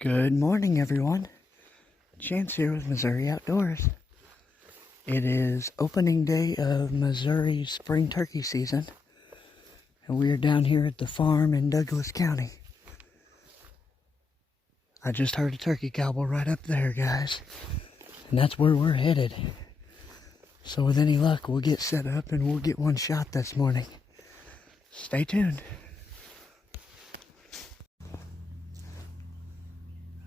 Good morning, everyone. Chance here with Missouri Outdoors. It is opening day of Missouri spring turkey season, and we are down here at the farm in Douglas County. I just heard a turkey gobble right up there, guys, and that's where we're headed. So with any luck, we'll get set up and we'll get one shot this morning. Stay tuned.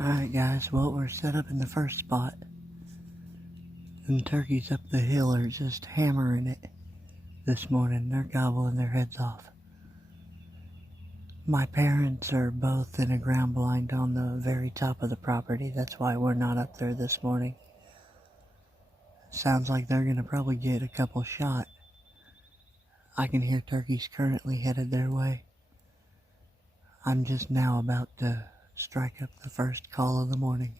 Alright guys, well, we're set up in the first spot. And turkeys up the hill are just hammering it this morning. They're gobbling their heads off. My parents are both in a ground blind on the very top of the property. That's why we're not up there this morning. Sounds like they're gonna probably get a couple shot. I can hear turkeys currently headed their way. I'm just now about to strike up the first call of the morning.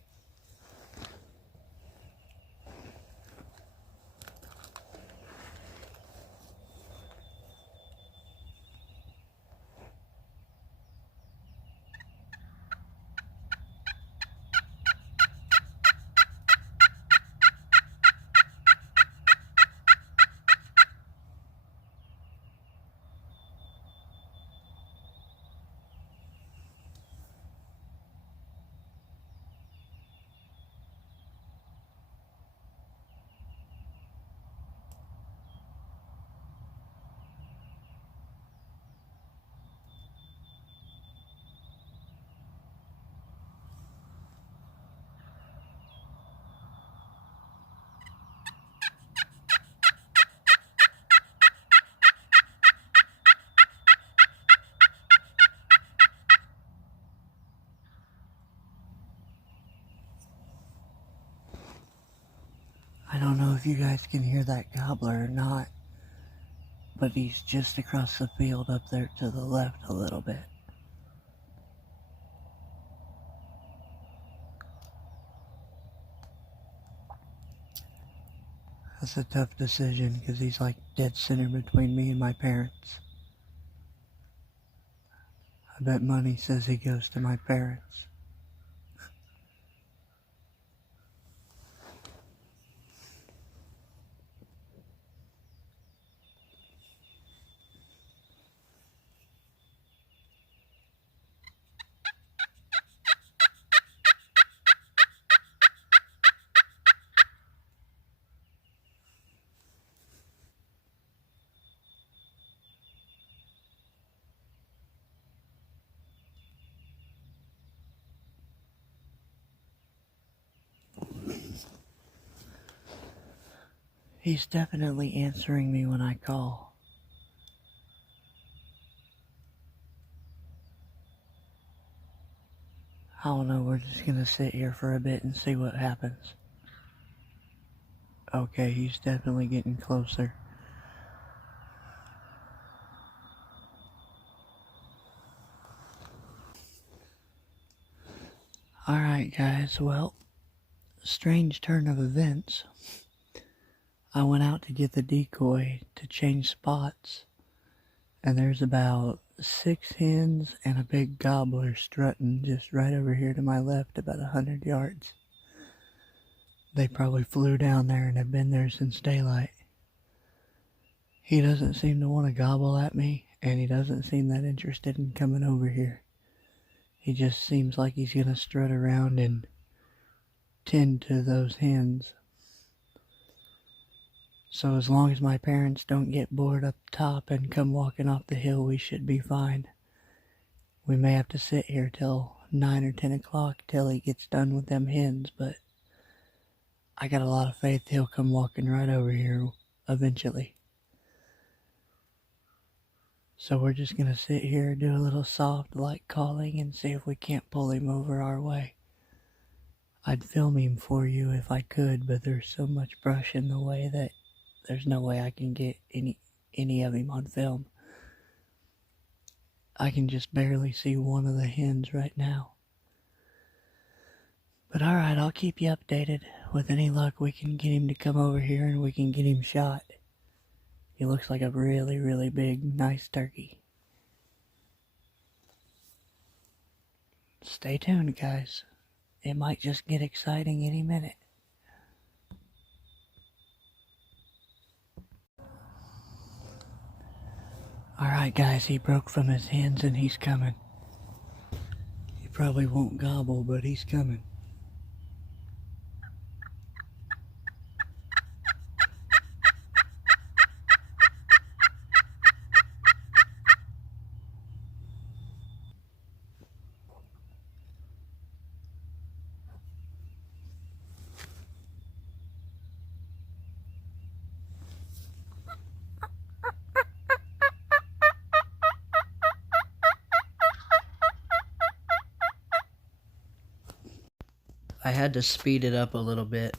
I don't know if you guys can hear that gobbler or not, but he's just across the field up there to the left a little bit. That's a tough decision because he's like dead center between me and my parents. I bet money says he goes to my parents. He's definitely answering me when I call. I don't know, we're just gonna sit here for a bit and see what happens. Okay, he's definitely getting closer. Alright guys, well, strange turn of events. I went out to get the decoy to change spots, and there's about 6 hens and a big gobbler strutting just right over here to my left, about 100 yards. They probably flew down there and have been there since daylight. He doesn't seem to want to gobble at me, and he doesn't seem that interested in coming over here. He just seems like he's gonna strut around and tend to those hens. So as long as my parents don't get bored up top and come walking off the hill, we should be fine. We may have to sit here till 9 or 10 o'clock till he gets done with them hens, but I got a lot of faith he'll come walking right over here eventually. So we're just gonna sit here, do a little soft light calling, and see if we can't pull him over our way. I'd film him for you if I could, but there's so much brush in the way that there's no way I can get any of him on film. I can just barely see one of the hens right now. But alright, I'll keep you updated. With any luck, we can get him to come over here and we can get him shot. He looks like a really, really big, nice turkey. Stay tuned, guys. it might just get exciting any minute. Alright guys, he broke from his hens and he's coming. He probably won't gobble, but he's coming. I had to speed it up a little bit.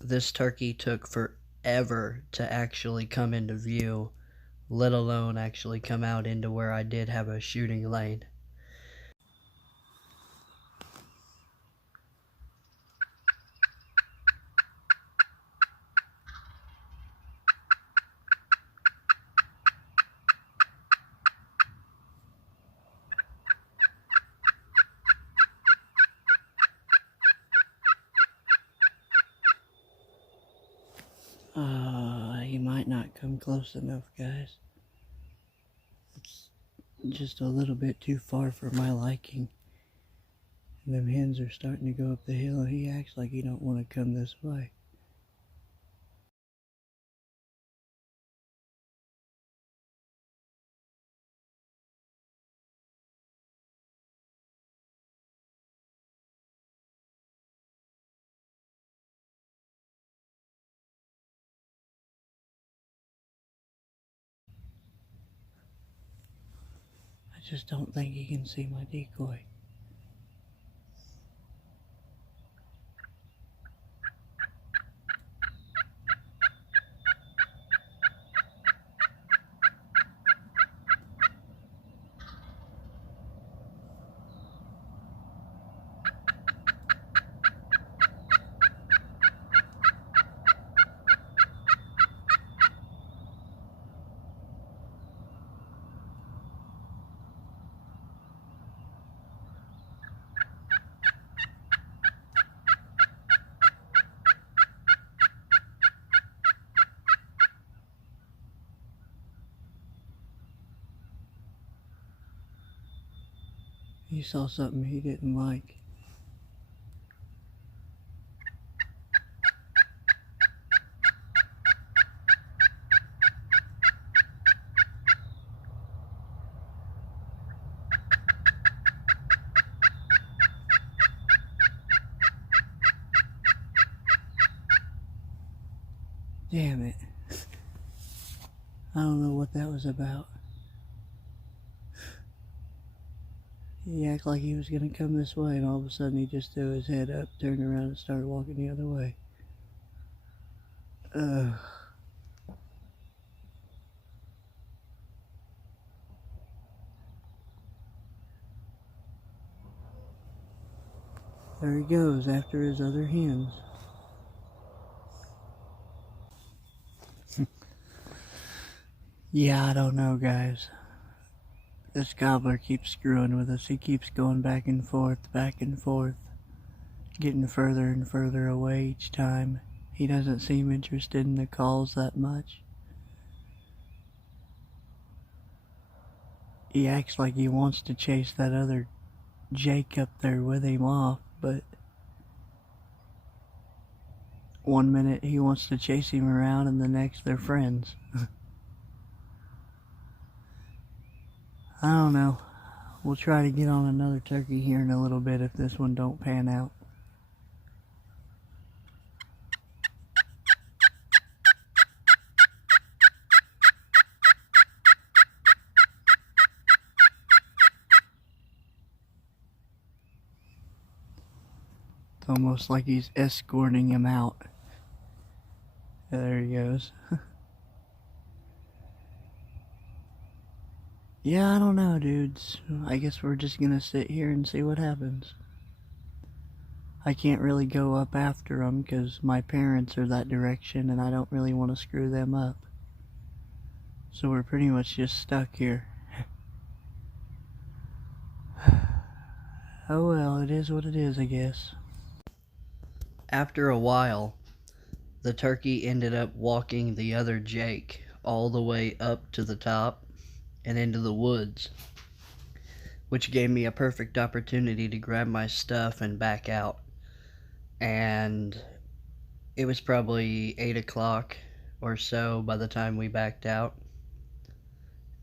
This turkey took forever to actually come into view, let alone actually come out into where I did have a shooting lane. He might not come close enough, guys. It's just a little bit too far for my liking. And them hens are starting to go up the hill, and he acts like he don't want to come this way. I just don't think he can see my decoy. He saw something he didn't like. Damn it. I don't know what that was about. He acted like he was gonna come this way, and all of a sudden he just threw his head up, turned around, and started walking the other way. Ugh. There he goes after his other hens. Yeah, I don't know, guys. This gobbler keeps screwing with us. He keeps going back and forth, getting further and further away each time. He doesn't seem interested in the calls that much. He acts like he wants to chase that other Jake up there with him off, but one minute he wants to chase him around and the next they're friends. I don't know. We'll try to get on another turkey here in a little bit if this one don't pan out. It's almost like he's escorting him out. There he goes. Yeah, I don't know, dudes. I guess we're just gonna sit here and see what happens. I can't really go up after them because my parents are that direction and I don't really want to screw them up. So we're pretty much just stuck here. Oh well, it is what it is, I guess. After a while, the turkey ended up walking the other Jake all the way up to the top and into the woods, which gave me a perfect opportunity to grab my stuff and back out. And it was probably 8 o'clock or so by the time we backed out.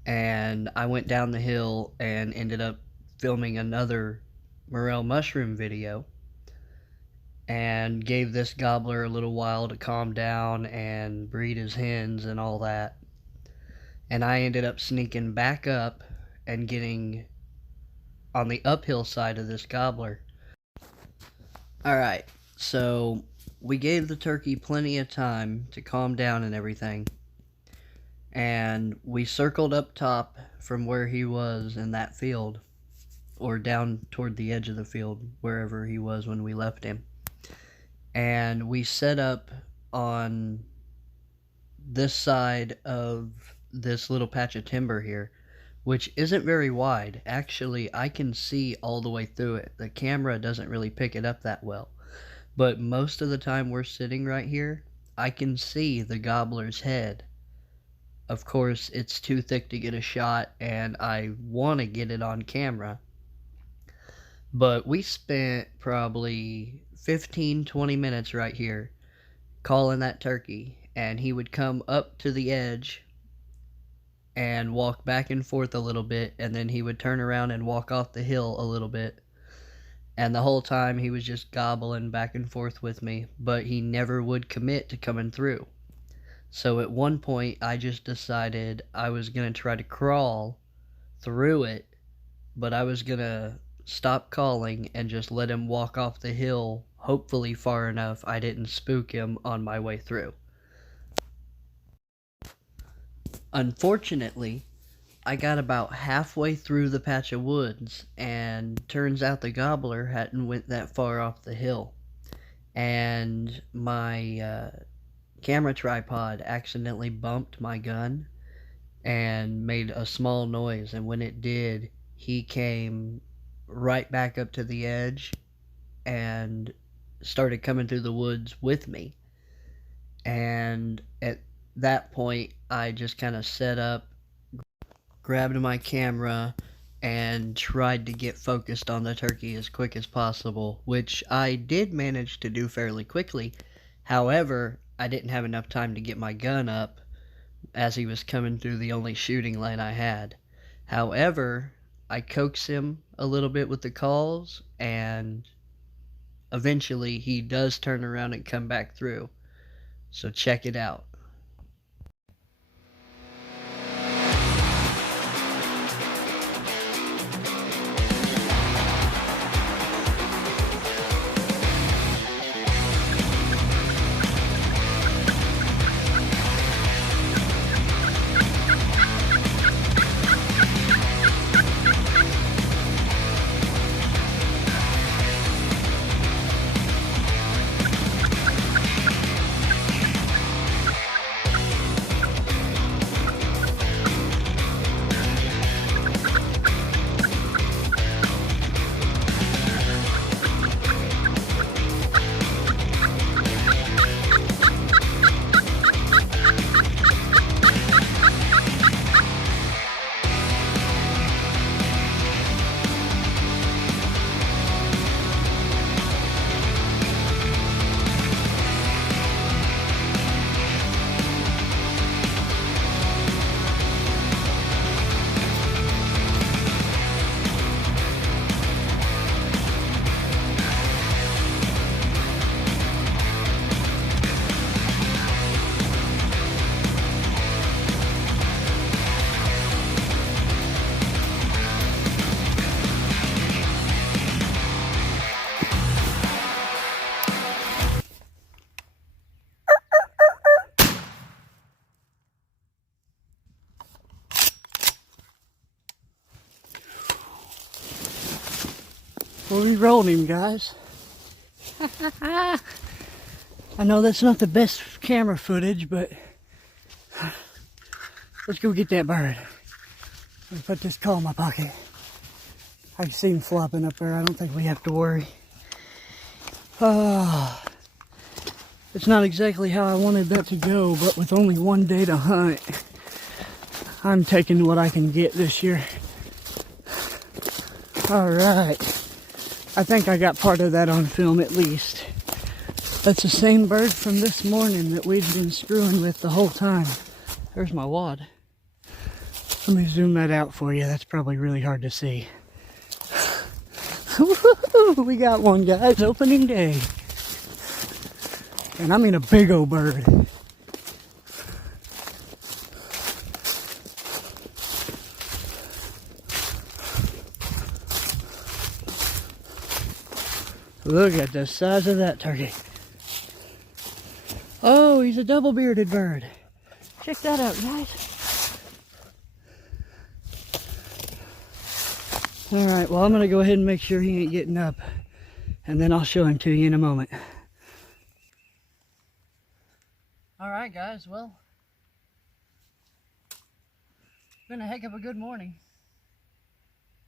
And I went down the hill and ended up filming another morel mushroom video, and gave this gobbler a little while to calm down and breed his hens and all that. And I ended up sneaking back up and getting on the uphill side of this gobbler. Alright, so we gave the turkey plenty of time to calm down and everything, and we circled up top from where he was in that field, or down toward the edge of the field, wherever he was when we left him. And we set up on this side of this little patch of timber here, which isn't very wide. Actually, I can see all the way through it. The camera doesn't really pick it up that well. But most of the time we're sitting right here, I can see the gobbler's head. Of course, it's too thick to get a shot, and I want to get it on camera. But we spent probably 15-20 minutes right here calling that turkey, and he would come up to the edge and walk back and forth a little bit, and then he would turn around and walk off the hill a little bit. And the whole time he was just gobbling back and forth with me, but he never would commit to coming through. So at one point I just decided I was going to try to crawl through it, but I was going to stop calling and just let him walk off the hill, hopefully far enough I didn't spook him on my way through. Unfortunately, I got about halfway through the patch of woods, and turns out the gobbler hadn't went that far off the hill, and my camera tripod accidentally bumped my gun and made a small noise, and when it did, he came right back up to the edge and started coming through the woods with me. And at that point, I just kind of set up, grabbed my camera, and tried to get focused on the turkey as quick as possible, which I did manage to do fairly quickly. However, I didn't have enough time to get my gun up as he was coming through the only shooting lane I had. However, I coaxed him a little bit with the calls, and eventually he does turn around and come back through. So check it out. Well, we rolled him, guys. I know that's not the best camera footage, but let's go get that bird. Let me put this call in my pocket. I can see him flopping up there. I don't think we have to worry. It's not exactly how I wanted that to go, but with only one day to hunt, I'm taking what I can get this year. Alright. I think I got part of that on film at least. That's the same bird from this morning that we'd been screwing with the whole time. There's my wad. Let me zoom that out for you. That's probably really hard to see. We got one, guys. Opening day. And I mean a big old bird. Look at the size of that turkey. Oh, he's a double-bearded bird. Check that out, guys. Alright, well, I'm going to go ahead and make sure he ain't getting up. And then I'll show him to you in a moment. Alright, guys, well, it's been a heck of a good morning.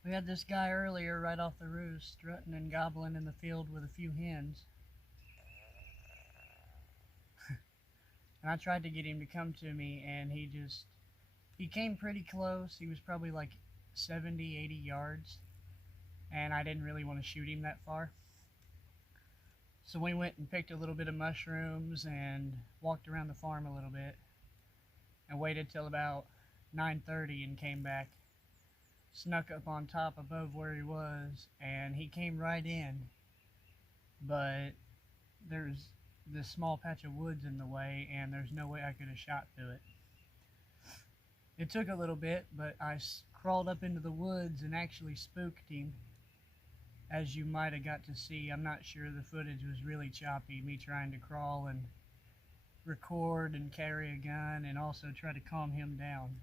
We had this guy earlier right off the roost, strutting and gobbling in the field with a few hens. And I tried to get him to come to me, and he came pretty close. He was probably like 70, 80 yards, and I didn't really want to shoot him that far. So we went and picked a little bit of mushrooms and walked around the farm a little bit and waited till about 9:30 and came back. Snuck up on top above where he was, and he came right in, but there's this small patch of woods in the way, and there's no way I could have shot through it. It took a little bit, but I crawled up into the woods and actually spooked him, as you might have got to see. I'm not sure, the footage was really choppy, me trying to crawl and record and carry a gun and also try to calm him down.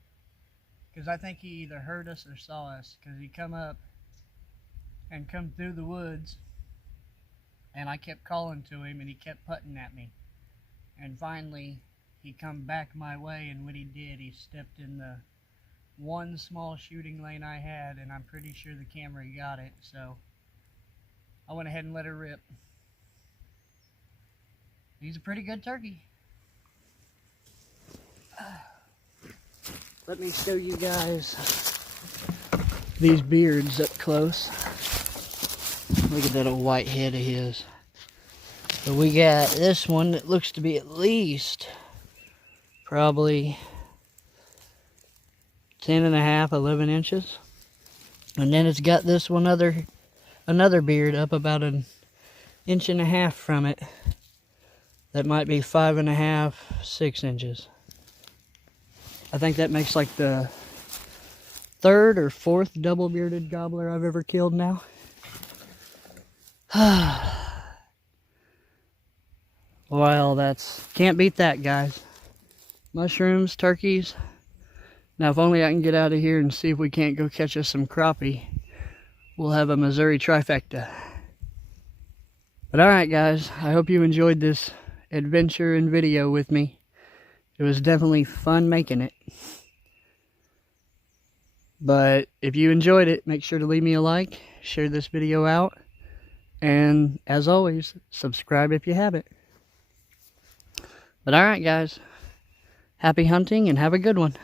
Because I think he either heard us or saw us, because he come up and come through the woods, and I kept calling to him and he kept putting at me. And finally he come back my way, and when he did, he stepped in the one small shooting lane I had, and I'm pretty sure the camera got it, so I went ahead and let her rip. He's a pretty good turkey. Let me show you guys these beards up close. Look at that old white head of his. So we got this one that looks to be at least probably 10.5, 11 inches. And then it's got this one another beard up about 1.5 inches from it. That might be 5.5, 6 inches. I think that makes like the 3rd or 4th double-bearded gobbler I've ever killed now. Well, can't beat that, guys. Mushrooms, turkeys. Now, if only I can get out of here and see if we can't go catch us some crappie, we'll have a Missouri trifecta. But alright, guys, I hope you enjoyed this adventure and video with me. It was definitely fun making it. But if you enjoyed it, make sure to leave me a like, share this video out, and as always, subscribe if you haven't. But alright, guys, happy hunting and have a good one.